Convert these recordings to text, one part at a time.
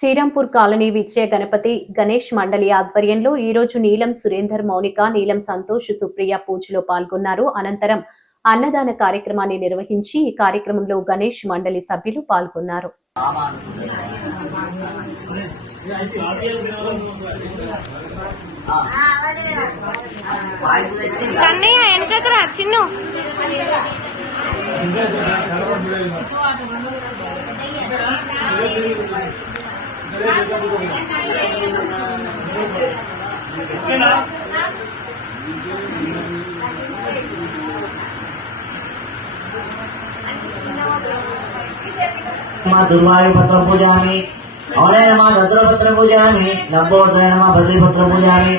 Srirampur colony Vijaya Ganapati Ganesh మండలి ఆధ్వర్యంలో ఈ రోజు నీలం సురేందర్ మౌనిక నీలం సంతోష్ సుప్రియ పూజలో పాల్గొన్నారు. అనంతరం అన్నదాన కార్యక్రమాన్ని నిర్వహించి ఈ కార్యక్రమంలో గణేష్ మండలి సభ్యులు పాల్గొన్నారు. కన్నయ్య नमः दुर्वायुपत्रं पूजयामि औणे नमः दद्रपत्रं पूजयामि लम्बोदराय नमः बद्रीपत्रं पूजयामि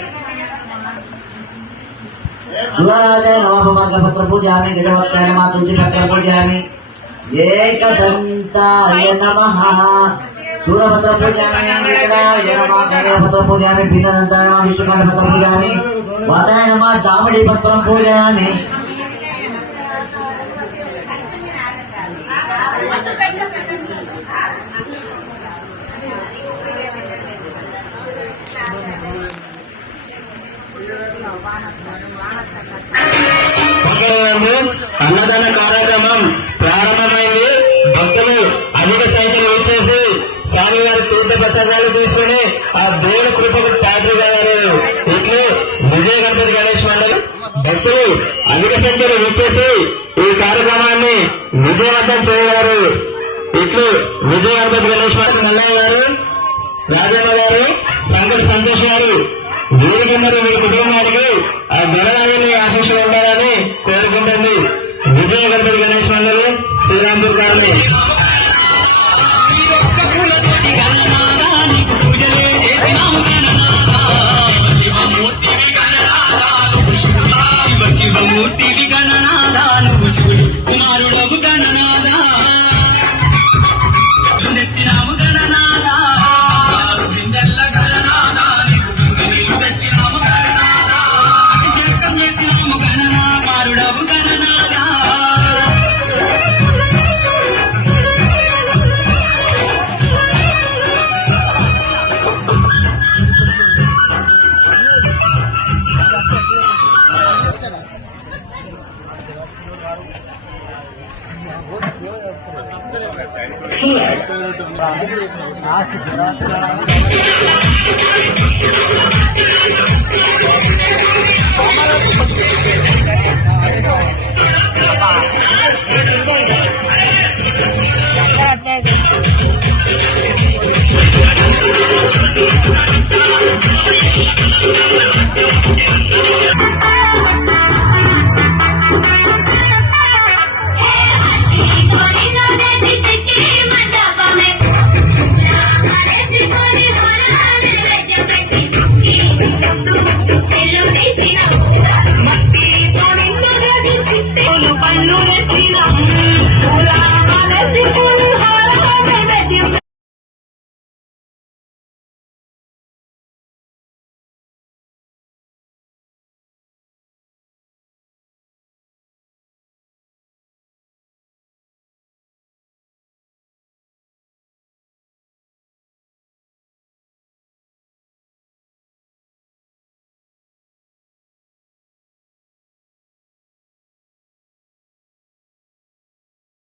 दुराराजाय नमः भवाग्रपत्रं पूजयामि गजभक्ताय नमः तुलसीपत्रं पूजयामि एकदन्ताय नमः दूरपत्रं पूजयामि विकटाय नमः कन्यापत्रं पूजयामि पीतदन्ताय नमः विष्णुकाण्डपत्रं पूजयामि वाताय नमः दामडीपत्रं पूजयामि పక్కనందు అన్నదాన కార్యక్రమం స్వామివారి తీసుకుని ఆ దేవుని కృపకు పాత్ర కాగలరు ఇట్లు విజయ గణపతి గణేష్ మండలి. భక్తులు అధిక సంఖ్యలో విచ్చేసి ఈ కార్యక్రమాన్ని విజయవంతం చేయగలరు. ఇట్లు విజయ గణపతి గణేష్ మండలి మల్లయ్య గారు రాజన్న గారు సంకట సంతోష్ గారు వీరికి మరి మీ కుటుంబానికి ఆ గణనాయని here.